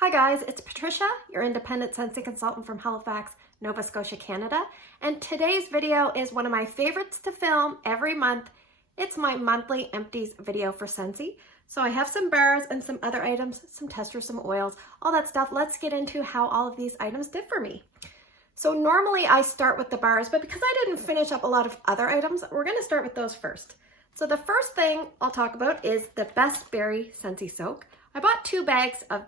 Hi guys, it's Patricia, your independent Scentsy consultant from Halifax, Nova Scotia, Canada. And today's video is one of my favorites to film every month. It's my monthly empties video for Scentsy. So I have some bars and some other items, some testers, some oils, all that stuff. Let's get into how all of these items did for me. So normally I start with the bars, but because I didn't finish up a lot of other items, we're gonna start with those first. So the first thing I'll talk about is the Best Berry Scentsy Soak. I bought 2 bags of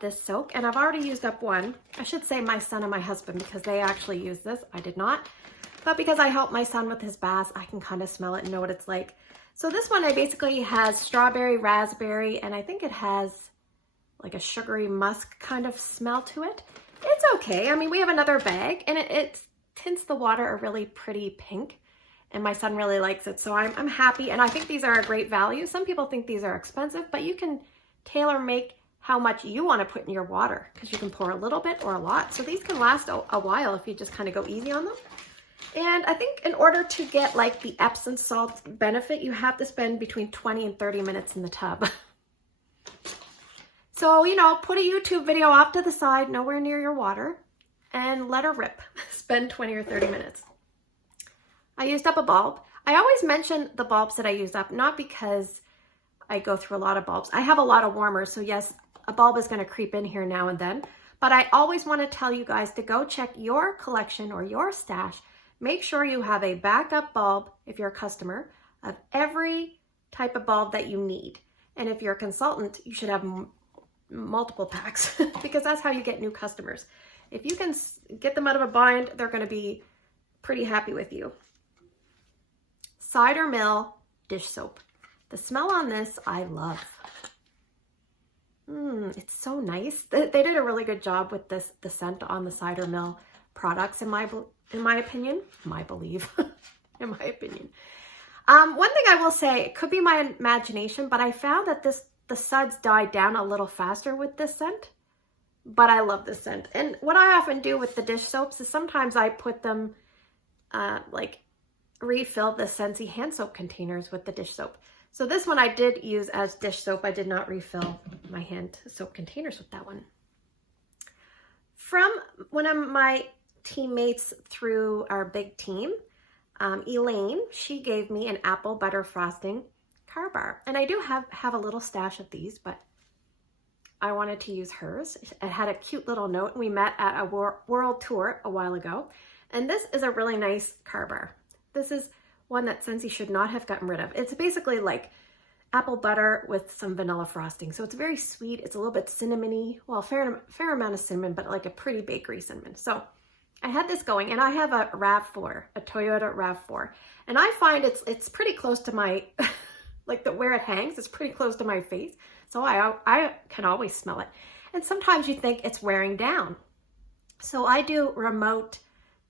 this soak and I've already used up one. I should say my son and my husband because they actually use this. I did not. But because I helped my son with his baths, I can kind of smell it and know what it's like. So this one basically has strawberry, raspberry, and I think it has like a sugary musk kind of smell to it. It's okay. I mean, we have another bag and it tints the water a really pretty pink and my son really likes it. So I'm happy, and I think these are a great value. Some people think these are expensive, but you can tailor make how much you want to put in your water because you can pour a little bit or a lot. So these can last a while if you just kind of go easy on them. And I think in order to get like the Epsom salt benefit, you have to spend between 20 and 30 minutes in the tub. So, you know, put a YouTube video off to the side, nowhere near your water, and let her rip. Spend 20 or 30 minutes. I used up a bulb. I always mention the bulbs that I used up, not because I go through a lot of bulbs. I have a lot of warmers, so yes, a bulb is going to creep in here now and then, but I always want to tell you guys to go check your collection or your stash. Make sure you have a backup bulb, if you're a customer, of every type of bulb that you need. And if you're a consultant, you should have multiple packs because that's how you get new customers. If you can get them out of a bind, they're going to be pretty happy with you. Cider Mill dish soap. The smell on this, I love. It's so nice. They did a really good job with the scent on the Cider Mill products, in my opinion. In my opinion. One thing I will say, it could be my imagination, but I found that the suds died down a little faster with this scent. But I love this scent. And what I often do with the dish soaps is sometimes I put them, refill the Scentsy hand soap containers with the dish soap. So this one I did use as dish soap. I did not refill my hand soap containers with that one. From one of my teammates through our big team, Elaine, she gave me an apple butter frosting car bar. And I do have a little stash of these, but I wanted to use hers. It had a cute little note. We met at a world tour a while ago. And this is a really nice car bar. This is one that Scentsy should not have gotten rid of. It's basically like apple butter with some vanilla frosting. So it's very sweet. It's a little bit cinnamony. Well, fair amount of cinnamon, but like a pretty bakery cinnamon. So I had this going, and I have a RAV4, a Toyota RAV4. And I find it's pretty close to my, like where it hangs, it's pretty close to my face. So I can always smell it. And sometimes you think it's wearing down. So I do remote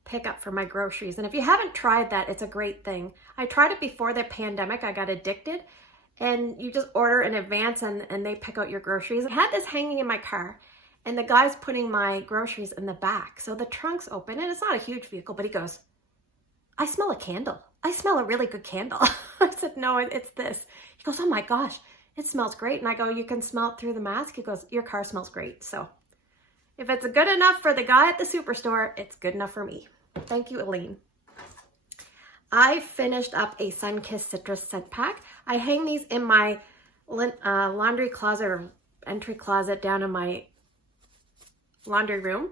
pickup for my groceries. And if you haven't tried that, it's a great thing. I tried it before the pandemic. I got addicted, and you just order in advance and they pick out your groceries. I had this hanging in my car, and the guy's putting my groceries in the back. So the trunk's open, and it's not a huge vehicle, but he goes, "I smell a candle. I smell a really good candle." I said, "No, it's this." He goes, "Oh my gosh, it smells great." And I go, "You can smell it through the mask?" He goes, "Your car smells great." So if it's good enough for the guy at the superstore, it's good enough for me. Thank you, Elaine. I finished up a Sun-Kissed Citrus scent pack. I hang these in my laundry closet or entry closet down in my laundry room.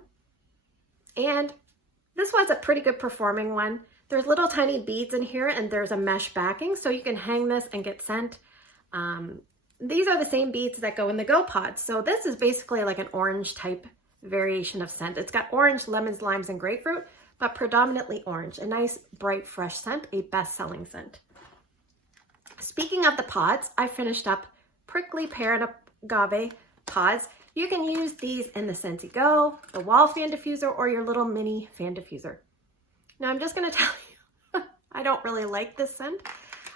And this was a pretty good performing one. There's little tiny beads in here, and there's a mesh backing, so you can hang this and get scent. These are the same beads that go in the Go Pods. So this is basically like an orange type variation of scent. It's got orange, lemons, limes, and grapefruit, but predominantly orange. A nice, bright, fresh scent, a best-selling scent. Speaking of the pods, I finished up Prickly Pear and Agave pods. You can use these in the Scentsy Go, the wall fan diffuser, or your little mini fan diffuser. Now, I'm just going to tell you, I don't really like this scent.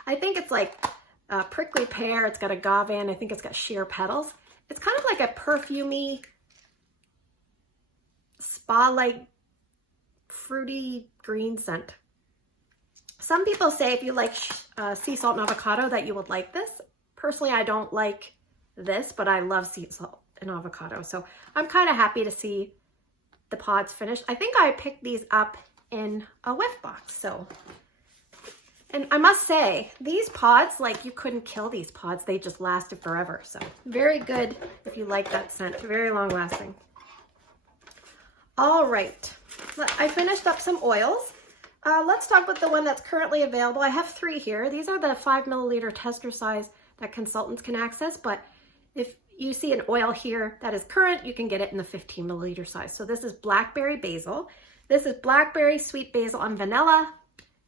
I think it's like prickly pear, it's got agave, and I think it's got sheer petals. It's kind of like a perfumey, spa-like, fruity green scent. Some people say if you like sea salt and avocado that you would like this. Personally, I don't like this, but I love sea an avocado. So I'm kind of happy to see the pods finished. I think I picked these up in a whiff box. So, and I must say, these pods, like you couldn't kill these pods. They just lasted forever. So very good if you like that scent. Very long lasting. All right, I finished up some oils. Let's talk about the one that's currently available. I have 3 here. These are the 5 milliliter tester size that consultants can access, but if you see an oil here that is current, you can get it in the 15 milliliter size. So this is blackberry basil. This is blackberry, sweet basil, and vanilla.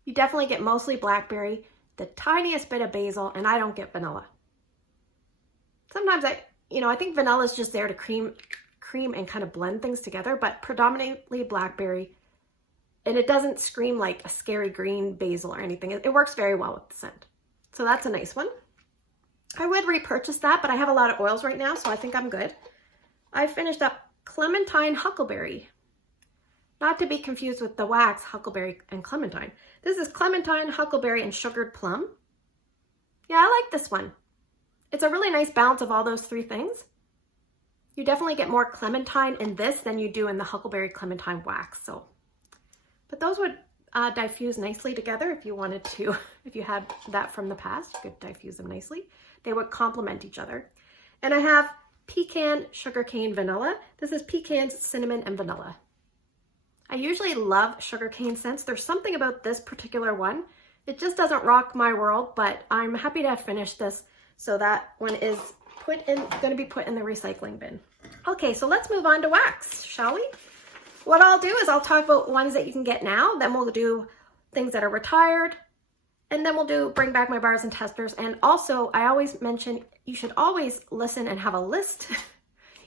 You definitely get mostly blackberry, the tiniest bit of basil, and I don't get vanilla. Sometimes I think vanilla is just there to cream and kind of blend things together, but predominantly blackberry. And it doesn't scream like a scary green basil or anything. It works very well with the scent. So that's a nice one. I would repurchase that, but I have a lot of oils right now, so I think I'm good. I finished up clementine huckleberry. Not to be confused with the wax huckleberry and clementine. This is clementine, huckleberry, and sugared plum. Yeah, I like this one. It's a really nice balance of all those 3 things. You definitely get more clementine in this than you do in the huckleberry clementine wax. So, but those would diffuse nicely together if you wanted to. If you had that from the past, you could diffuse them nicely. They would complement each other. And I have pecan, sugarcane, vanilla. This is pecans, cinnamon, and vanilla. I usually love sugarcane scents. There's something about this particular one. It just doesn't rock my world, but I'm happy to have finished this. So that one is going to be put in the recycling bin. Okay, so let's move on to wax, shall we? What I'll do is I'll talk about ones that you can get now, then we'll do things that are retired, and then we'll do bring back my bars and testers. And also, I always mention you should always listen and have a list,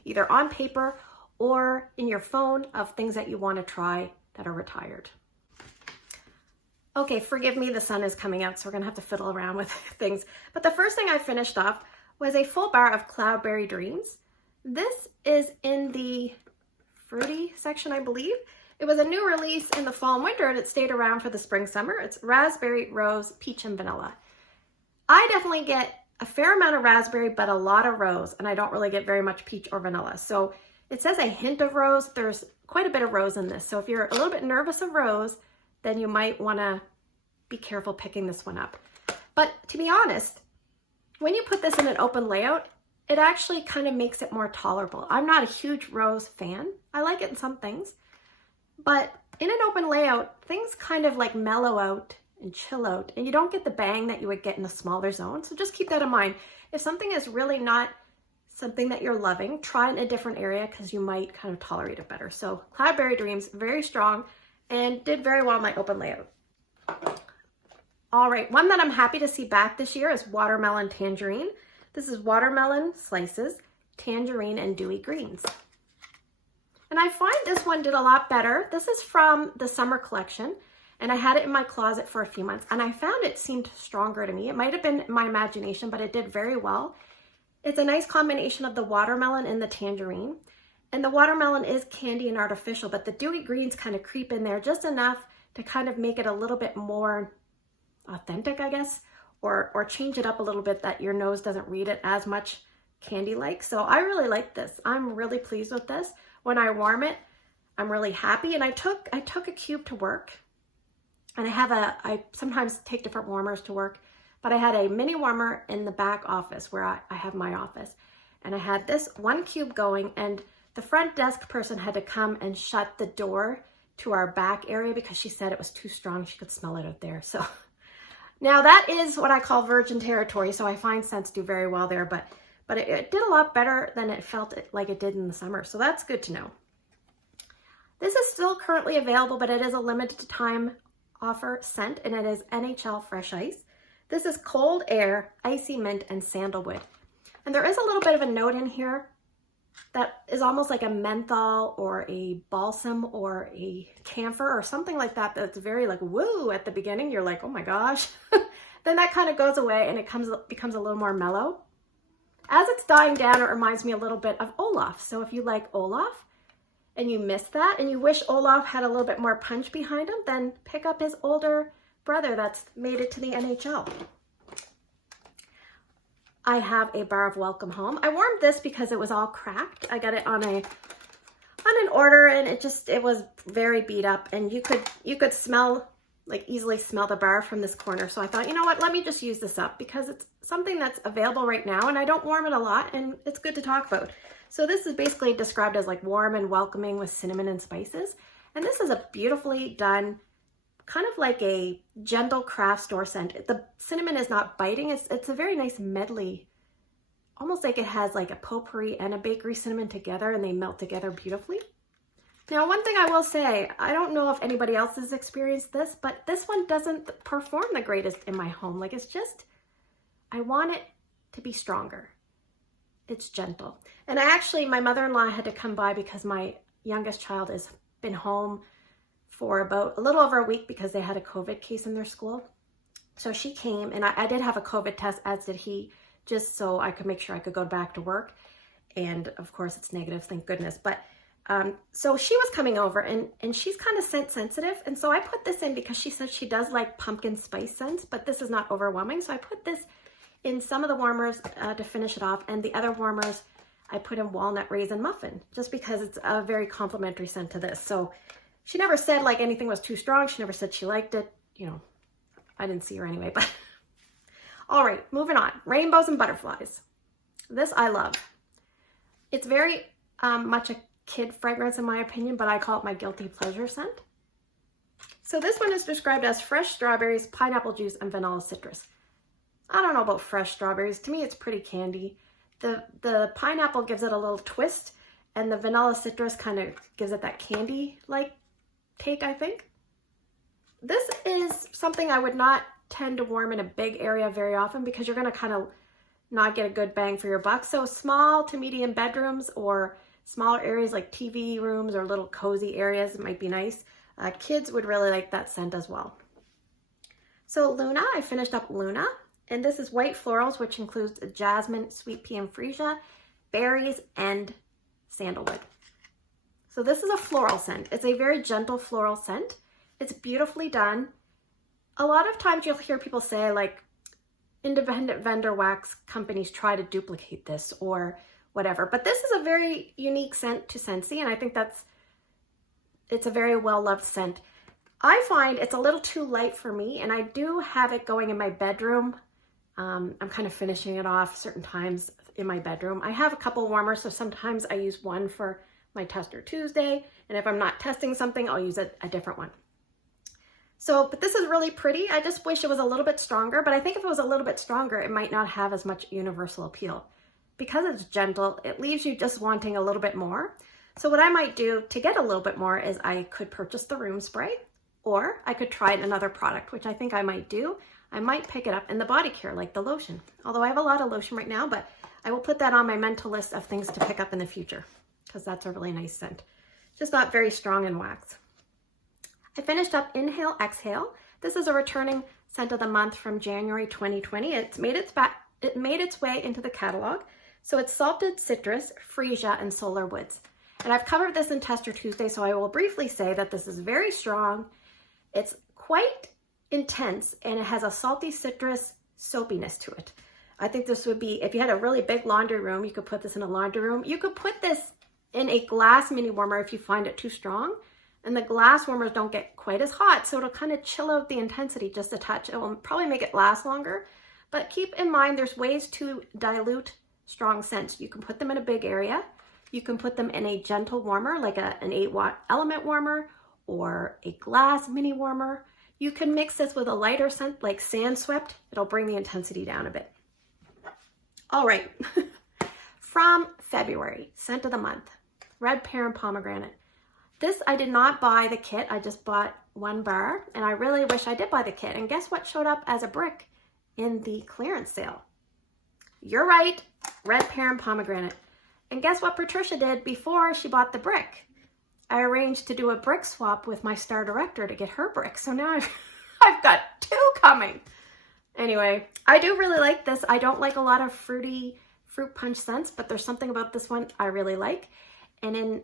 either on paper or in your phone, of things that you want to try that are retired. Okay, forgive me, the sun is coming out, so we're gonna have to fiddle around with things. But the first thing I finished off was a full bar of Cloudberry Dreams. This is in the fruity section, I believe. It was a new release in the fall and winter, and it stayed around for the spring, summer. It's raspberry, rose, peach, and vanilla. I definitely get a fair amount of raspberry, but a lot of rose, and I don't really get very much peach or vanilla. So it says a hint of rose. There's quite a bit of rose in this. So if you're a little bit nervous of rose, then you might want to be careful picking this one up. But to be honest, when you put this in an open layout, it actually kind of makes it more tolerable. I'm not a huge rose fan. I like it in some things, but in an open layout, things kind of like mellow out and chill out, and you don't get the bang that you would get in a smaller zone. So just keep that in mind. If something is really not something that you're loving, try it in a different area because you might kind of tolerate it better. So Cloudberry Dreams, very strong and did very well in my open layout. All right, one that I'm happy to see back this year is Watermelon Tangerine. This is watermelon slices, tangerine, and dewy greens. And I find this one did a lot better. This is from the summer collection, and I had it in my closet for a few months, and I found it seemed stronger to me. It might have been my imagination, but it did very well. It's a nice combination of the watermelon and the tangerine. And the watermelon is candy and artificial, but the dewy greens kind of creep in there just enough to kind of make it a little bit more authentic, I guess, or change it up a little bit that your nose doesn't read it as much candy-like. So I really like this. I'm really pleased with this. When I warm it, I'm really happy. And I took a cube to work, and I sometimes take different warmers to work, but I had a mini warmer in the back office where I have my office. And I had this 1 cube going, and the front desk person had to come and shut the door to our back area because she said it was too strong. She could smell it out there. So now that is what I call virgin territory. So I find scents do very well there, but it did a lot better than it felt like it did in the summer. So that's good to know. This is still currently available, but it is a limited time offer scent, and it is NHL Fresh Ice. This is Cold Air, Icy Mint, and Sandalwood. And there is a little bit of a note in here that is almost like a menthol or a balsam or a camphor or something like that. That's very like woo at the beginning. You're like, oh my gosh. Then that kind of goes away and it becomes a little more mellow. As it's dying down, it reminds me a little bit of Olaf. So if you like Olaf and you miss that and you wish Olaf had a little bit more punch behind him, then pick up his older brother that's made it to the NHL. I have a bar of Welcome Home. I warmed this because it was all cracked. I got it on an order, and it was very beat up, and you could smell, like easily smell the bar from this corner. So I thought, you know what, let me just use this up because it's something that's available right now and I don't warm it a lot and it's good to talk about. So this is basically described as like warm and welcoming with cinnamon and spices. And this is a beautifully done, kind of like a gentle craft store scent. The cinnamon is not biting. It's a very nice medley, almost like it has like a potpourri and a bakery cinnamon together and they melt together beautifully. Now, one thing I will say, I don't know if anybody else has experienced this, but this one doesn't perform the greatest in my home. Like it's just, I want it to be stronger. It's gentle. And my mother-in-law had to come by because my youngest child has been home for about a little over a week because they had a COVID case in their school. So she came, and I did have a COVID test, as did he, just so I could make sure I could go back to work. And of course it's negative, thank goodness. But so she was coming over, and she's kind of scent sensitive. And so I put this in because she said she does like pumpkin spice scents, but this is not overwhelming. So I put this in some of the warmers to finish it off. And the other warmers, I put in walnut raisin muffin, just because it's a very complimentary scent to this. So she never said like anything was too strong. She never said she liked it. You know, I didn't see her anyway, but all right, moving on. Rainbows and Butterflies. This I love. It's very much a kid fragrance in my opinion, but I call it my guilty pleasure scent. So this one is described as fresh strawberries, pineapple juice, and vanilla citrus. I don't know about fresh strawberries. To me, it's pretty candy. The pineapple gives it a little twist, and the vanilla citrus kind of gives it that candy-like take, I think. This is something I would not tend to warm in a big area very often because you're going to kind of not get a good bang for your buck. So small to medium bedrooms or smaller areas like TV rooms or little cozy areas might be nice. Kids would really like that scent as well. So Luna, I finished up Luna, and this is white florals, which includes jasmine, sweet pea and freesia, berries, and sandalwood. So this is a floral scent. It's a very gentle floral scent. It's beautifully done. A lot of times you'll hear people say like independent vendor wax companies try to duplicate this or whatever, but this is a very unique scent to Scentsy, and I think it's a very well-loved scent. I find it's a little too light for me, and I do have it going in my bedroom. I'm kind of finishing it off certain times in my bedroom. I have a couple warmers, so sometimes I use one for my Tester Tuesday, and if I'm not testing something, I'll use a different one. So, but this is really pretty. I just wish it was a little bit stronger, but I think if it was a little bit stronger, it might not have as much universal appeal. Because it's gentle, it leaves you just wanting a little bit more. So what I might do to get a little bit more is I could purchase the room spray, or I could try another product, which I think I might do. I might pick it up in the body care, like the lotion. Although I have a lot of lotion right now, but I will put that on my mental list of things to pick up in the future because that's a really nice scent. Just not very strong in wax. I finished up Inhale Exhale. This is a returning scent of the month from January 2020. It made its way into the catalog. So it's salted citrus, freesia, and solar woods. And I've covered this in Tester Tuesday, so I will briefly say that this is very strong. It's quite intense, and it has a salty citrus soapiness to it. I think this would be, if you had a really big laundry room, you could put this in a laundry room. You could put this in a glass mini warmer if you find it too strong. And the glass warmers don't get quite as hot, so it'll kind of chill out the intensity just a touch. It will probably make it last longer. But keep in mind, there's ways to dilute strong scents. You can put them in a big area. You can put them in a gentle warmer, like an 8-watt element warmer or a glass mini warmer. You can mix this with a lighter scent like Sand Swept. It'll bring the intensity down a bit. All right, from February, scent of the month, Red Pear and Pomegranate. This, I did not buy the kit. I just bought one bar, and I really wish I did buy the kit. And guess what showed up as a brick in the clearance sale? You're right, Red Pear and Pomegranate. And guess what Patricia did before she bought the brick? I arranged to do a brick swap with my star director to get her brick. So now I've got 2 coming. Anyway, I do really like this. I don't like a lot of fruity fruit punch scents, but there's something about this one I really like. And in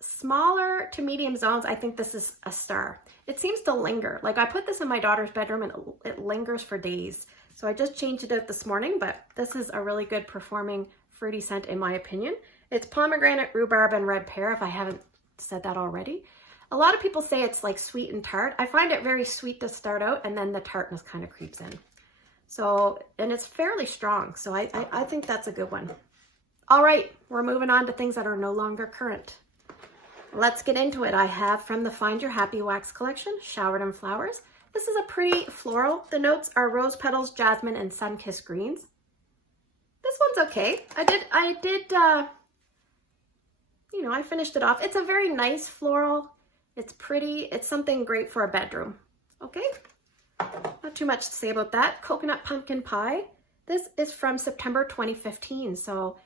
smaller to medium zones, I think this is a star. It seems to linger. Like I put this in my daughter's bedroom and it lingers for days. So I just changed it out this morning, but this is a really good performing fruity scent in my opinion. It's pomegranate, rhubarb, and red pear, if I haven't said that already. A lot of people say it's like sweet and tart. I find it very sweet to start out, and then the tartness kind of creeps in. So, and it's fairly strong, so I think that's a good one. All right, we're moving on to things that are no longer current. Let's get into it. I have from the Find Your Happy Wax collection, Showered in Flowers. This is a pretty floral. The notes are rose petals, jasmine, and sun-kissed greens. This one's okay. You know, I finished it off. It's a very nice floral. It's pretty. It's something great for a bedroom. Okay, not too much to say about that. Coconut pumpkin pie. This is from September 2015. So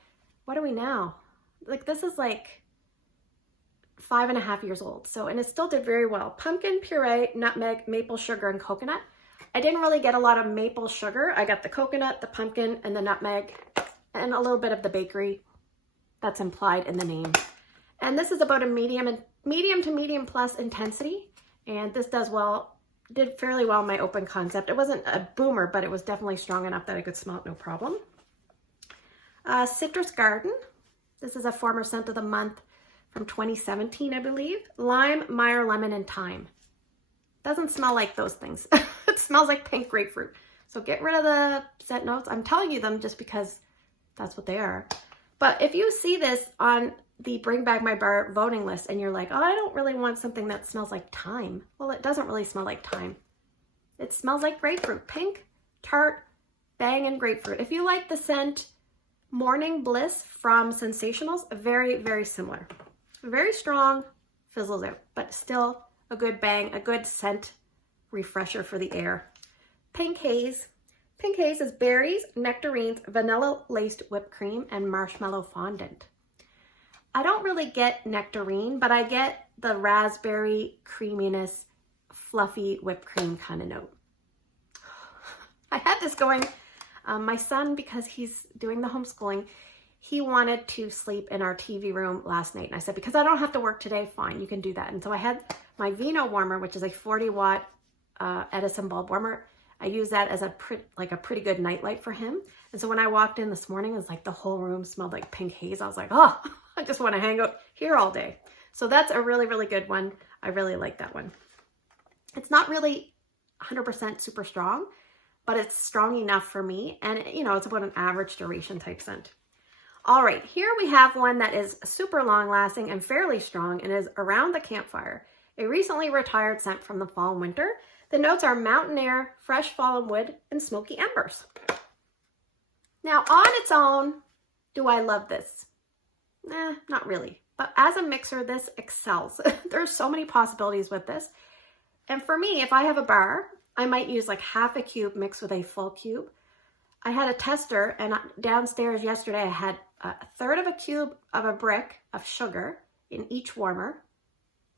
what are we now? Like this is like 5.5 years old. So, and it still did very well. Pumpkin puree, nutmeg, maple sugar, and coconut. I didn't really get a lot of maple sugar. I got the coconut, the pumpkin, and the nutmeg, and a little bit of the bakery that's implied in the name. And this is about a medium to medium plus intensity. And this did fairly well in my open concept. It wasn't a boomer, but it was definitely strong enough that I could smell it no problem. Citrus Garden. This is a former scent of the month from 2017, I believe. Lime, Meyer, lemon, and thyme. Doesn't smell like those things. It smells like pink grapefruit. So get rid of the scent notes. I'm telling you them just because that's what they are. But if you see this on the Bring Back My Bar voting list and you're like, oh, I don't really want something that smells like thyme. Well, it doesn't really smell like thyme. It smells like grapefruit. Pink, tart, bang, and grapefruit. If you like the scent Morning Bliss from Sensationals, very, very similar. Very strong, fizzles out, but still a good bang, a good scent refresher for the air. Pink Haze. Pink Haze is berries, nectarines, vanilla-laced whipped cream, and marshmallow fondant. I don't really get nectarine, but I get the raspberry creaminess, fluffy whipped cream kind of note. I had this going. My son, because he's doing the homeschooling, he wanted to sleep in our TV room last night. And I said, because I don't have to work today, fine, you can do that. And so I had my Vino warmer, which is a 40-watt Edison bulb warmer. I use that as a pretty good nightlight for him. And so when I walked in this morning, it was like the whole room smelled like Pink Haze. I was like, oh, I just want to hang out here all day. So that's a really, really good one. I really like that one. It's not really 100% super strong, but it's strong enough for me. And, you know, it's about an average duration type scent. All right, here we have one that is super long lasting and fairly strong and is Around the Campfire, a recently retired scent from the fall and winter. The notes are mountain air, fresh fallen wood, and smoky embers. Now on its own, do I love this? Not really. But as a mixer, this excels. There's so many possibilities with this. And for me, if I have a bar, I might use like half a cube mixed with a full cube. I had a tester, and downstairs yesterday I had a third of a cube of a brick of sugar in each warmer,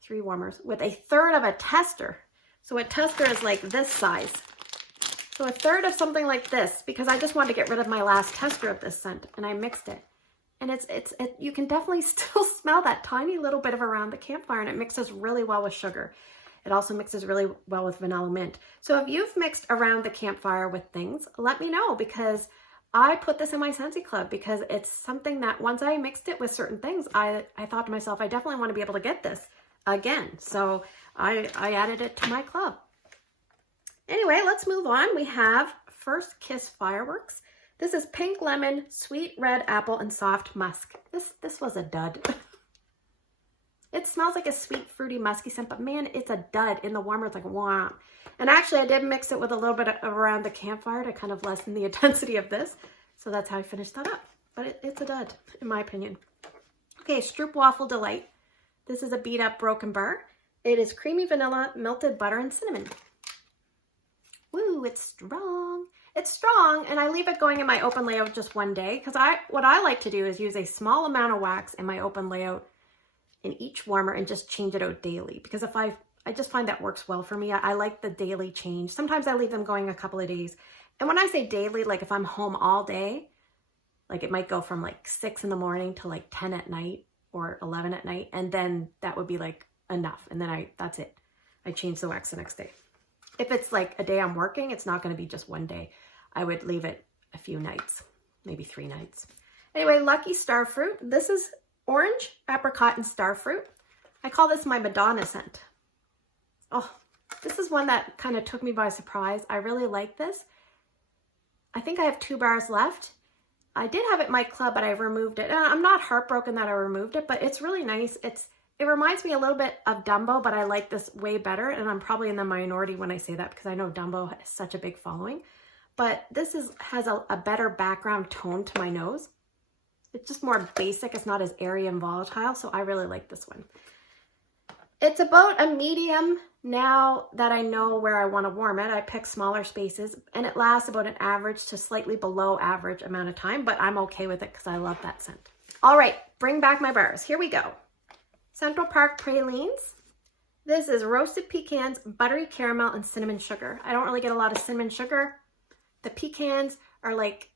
3 warmers, with a third of a tester. So a tester is like this size. So a third of something like this, because I just wanted to get rid of my last tester of this scent, and I mixed it. And you can definitely still smell that tiny little bit of Around the Campfire, and it mixes really well with sugar. It also mixes really well with vanilla mint. So if you've mixed Around the Campfire with things, let me know, because I put this in my Scentsy Club because it's something that once I mixed it with certain things, I thought to myself, I definitely want to be able to get this again. So I added it to my club. Anyway, let's move on. We have First Kiss Fireworks. This is pink lemon, sweet red apple, and soft musk. This was a dud. It smells like a sweet, fruity, musky scent, but man, it's a dud. In the warmer, it's like, wow. And actually, I did mix it with a little bit of Around the Campfire to kind of lessen the intensity of this. So that's how I finished that up. But it's a dud, in my opinion. Okay, Stroopwafel Delight. This is a beat up broken bar. It is creamy vanilla, melted butter, and cinnamon. Woo, it's strong. It's strong, and I leave it going in my open layout just one day, because what I like to do is use a small amount of wax in my open layout in each warmer and just change it out daily, because if I just find that works well for me. I like the daily change. Sometimes I leave them going a couple of days. And when I say daily, like if I'm home all day, like it might go from like 6 in the morning to like 10 at night. or 11 at night, and then that would be like enough. And then that's it. I change the wax the next day. If it's like a day I'm working, it's not going to be just one day. I would leave it a few nights, maybe 3 nights. Anyway, Lucky Starfruit. This is orange, apricot, and starfruit. I call this my Madonna scent. Oh, this is one that kind of took me by surprise. I really like this. I think I have 2 bars left. I did have it in my club, but I removed it. And I'm not heartbroken that I removed it, but it's really nice. It reminds me a little bit of Dumbo, but I like this way better. And I'm probably in the minority when I say that because I know Dumbo has such a big following. But this has a better background tone to my nose. It's just more basic. It's not as airy and volatile. So I really like this one. It's about a medium. Now that I know where I want to warm it, I pick smaller spaces, and it lasts about an average to slightly below average amount of time, but I'm okay with it because I love that scent. All right, bring back my bars. Here we go. Central Park Pralines. This is roasted pecans, buttery caramel, and cinnamon sugar. I don't really get a lot of cinnamon sugar. The pecans are like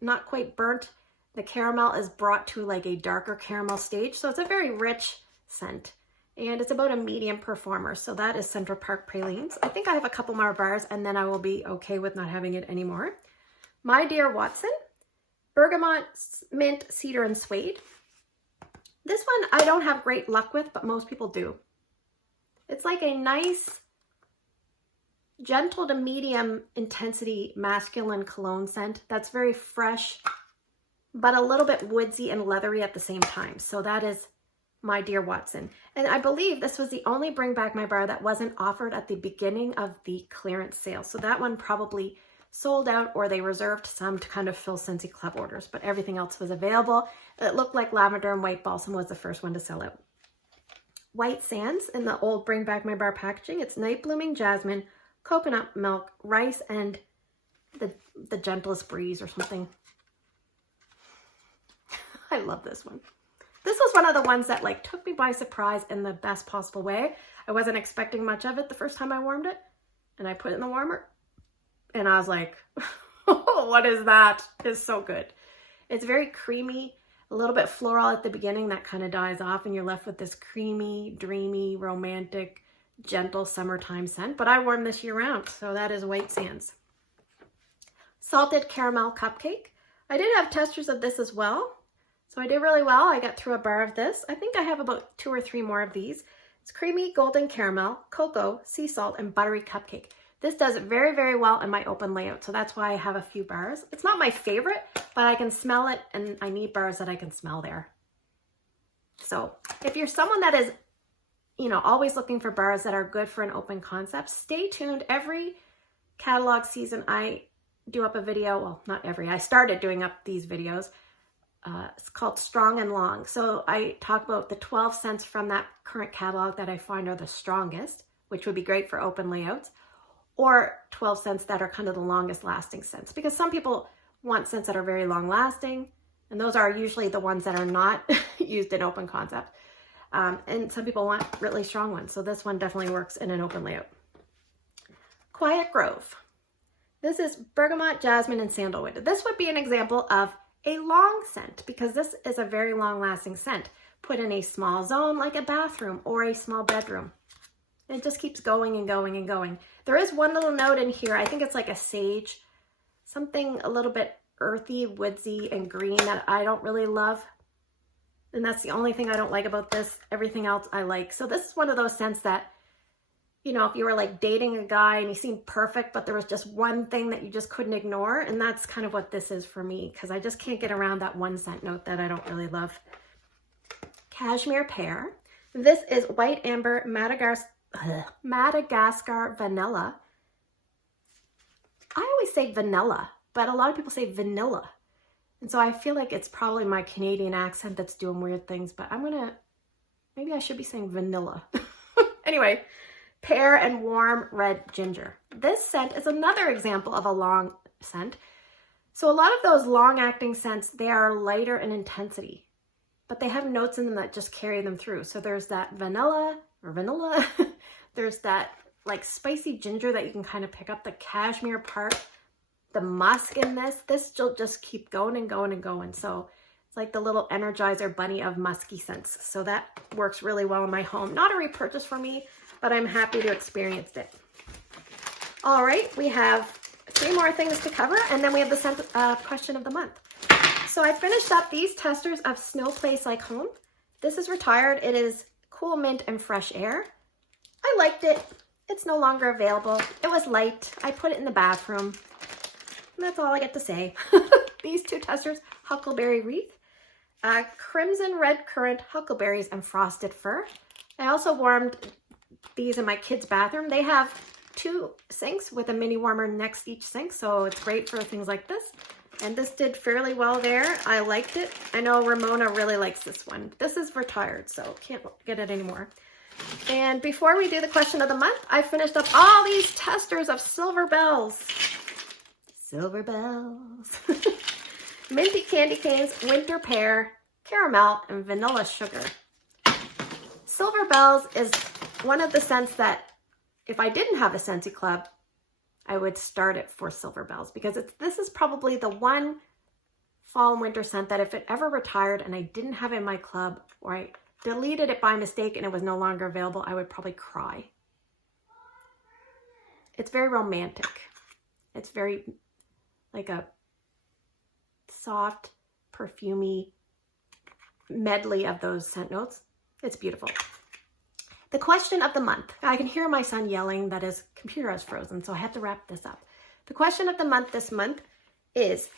not quite burnt. The caramel is brought to like a darker caramel stage, so it's a very rich scent. And it's about a medium performer. So that is Central Park Pralines. I think I have a couple more bars and then I will be okay with not having it anymore. My Dear Watson, Bergamot, Mint, Cedar, and Suede. This one I don't have great luck with, but most people do. It's like a nice, gentle to medium intensity masculine cologne scent that's very fresh, but a little bit woodsy and leathery at the same time. So that is My Dear Watson. And I believe this was the only Bring Back My Bar that wasn't offered at the beginning of the clearance sale. So that one probably sold out, or they reserved some to kind of fill Scentsy Club orders, but everything else was available. It looked like Lavender and White Balsam was the first one to sell out. White Sands in the old Bring Back My Bar packaging. It's Night Blooming Jasmine, Coconut Milk, Rice, and the Gentlest Breeze or something. I love this one. This was one of the ones that like took me by surprise in the best possible way. I wasn't expecting much of it the first time I warmed it, and I put it in the warmer and I was like, oh, what is that? It's so good. It's very creamy, a little bit floral at the beginning that kind of dies off, and you're left with this creamy, dreamy, romantic, gentle summertime scent. But I warm this year round, so that is White Sands. Salted Caramel Cupcake. I did have testers of this as well. So I did really well. I got through a bar of this. I think I have about 2 or 3 more of these. It's creamy golden caramel, cocoa, sea salt, and buttery cupcake. This does very, very well in my open layout. So that's why I have a few bars. It's not my favorite, but I can smell it, and I need bars that I can smell there. So if you're someone that is, you know, always looking for bars that are good for an open concept, stay tuned. Every catalog season, I do up a video. Well, not every. I started doing up these videos. It's called Strong and Long. So I talk about the 12 scents from that current catalog that I find are the strongest, which would be great for open layouts, or 12 scents that are kind of the longest lasting scents, because some people want scents that are very long lasting, and those are usually the ones that are not used in open concept. And some people want really strong ones. So this one definitely works in an open layout. Quiet Grove. This is Bergamot, Jasmine, and Sandalwood. This would be an example of a long scent, because this is a very long lasting scent. Put in a small zone like a bathroom or a small bedroom. It just keeps going and going and going. There is one little note in here. I think it's like a sage, something a little bit earthy, woodsy, and green that I don't really love. And that's the only thing I don't like about this. Everything else I like. So this is one of those scents that, you know, if you were like dating a guy and he seemed perfect, but there was just one thing that you just couldn't ignore. And that's kind of what this is for me, because I just can't get around that one scent note that I don't really love. Cashmere Pear. This is White Amber Madagascar Vanilla. I always say vanilla, but a lot of people say vanilla. And so I feel like it's probably my Canadian accent that's doing weird things, but maybe I should be saying vanilla. Anyway. Pear and Warm Red Ginger. This scent is another example of a long scent. So a lot of those long-acting scents, they are lighter in intensity, but they have notes in them that just carry them through. So there's that vanilla. There's that like spicy ginger that you can kind of pick up, the cashmere part, the musk in this. This will just keep going and going and going. So It's like the little Energizer bunny of musky scents. So that works really well in my home. Not a repurchase for me, but I'm happy to experience it. All right, we have 3 more things to cover, and then we have the scent question of the month. So I finished up these testers of Snow Place Like Home. This is retired. It is Cool Mint and Fresh Air. I liked it. It's no longer available. It was light. I put it in the bathroom. And that's all I get to say. These 2 testers, Huckleberry Wreath, Crimson Red Currant Huckleberries and Frosted Fir. I also warmed these in my kids' bathroom. They have 2 sinks with a mini warmer next to each sink, so it's great for things like this. And this did fairly well there. I liked it. I know Ramona really likes this one. This is retired, so can't get it anymore. And before we do the question of the month, I finished up all these testers of Silver Bells. Silver Bells. Minty Candy Canes, Winter Pear, Caramel, and Vanilla Sugar. Silver Bells is one of the scents that if I didn't have a Scentsy Club, I would start it for Silver Bells, because this is probably the one fall and winter scent that if it ever retired and I didn't have it in my club, or I deleted it by mistake and it was no longer available, I would probably cry. It's very romantic. It's very like a soft, perfumey medley of those scent notes. It's beautiful. The question of the month. I can hear my son yelling that his computer is frozen, so I have to wrap this up. The question of the month this month is,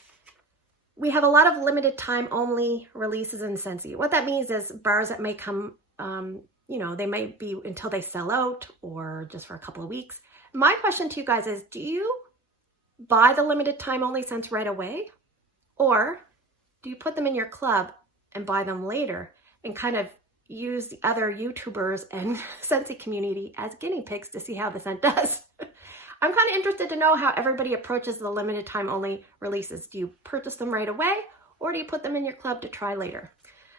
we have a lot of limited time only releases in Scentsy. What that means is bars that may come, you know, they might be until they sell out or just for a couple of weeks. My question to you guys is, do you buy the limited time only scents right away? Or do you put them in your club and buy them later and kind of use the other YouTubers and Scentsy community as guinea pigs to see how the scent does? I'm kind of interested to know how everybody approaches the limited time only releases. Do you purchase them right away, or do you put them in your club to try later?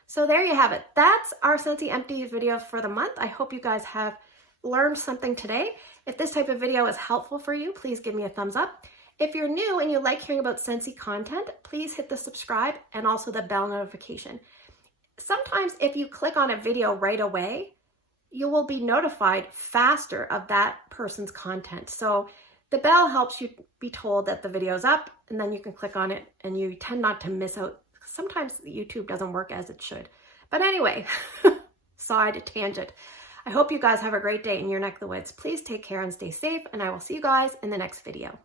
So there you have it. That's our Scentsy Empties video for the month. I hope you guys have learned something today. If this type of video is helpful for you, please give me a thumbs up. If you're new and you like hearing about Scentsy content, please hit the subscribe and also the bell notification. Sometimes if you click on a video right away, you will be notified faster of that person's content. So the bell helps you be told that the video's up, and then you can click on it and you tend not to miss out. Sometimes YouTube doesn't work as it should. But anyway, side tangent. I hope you guys have a great day in your neck of the woods. Please take care and stay safe, and I will see you guys in the next video.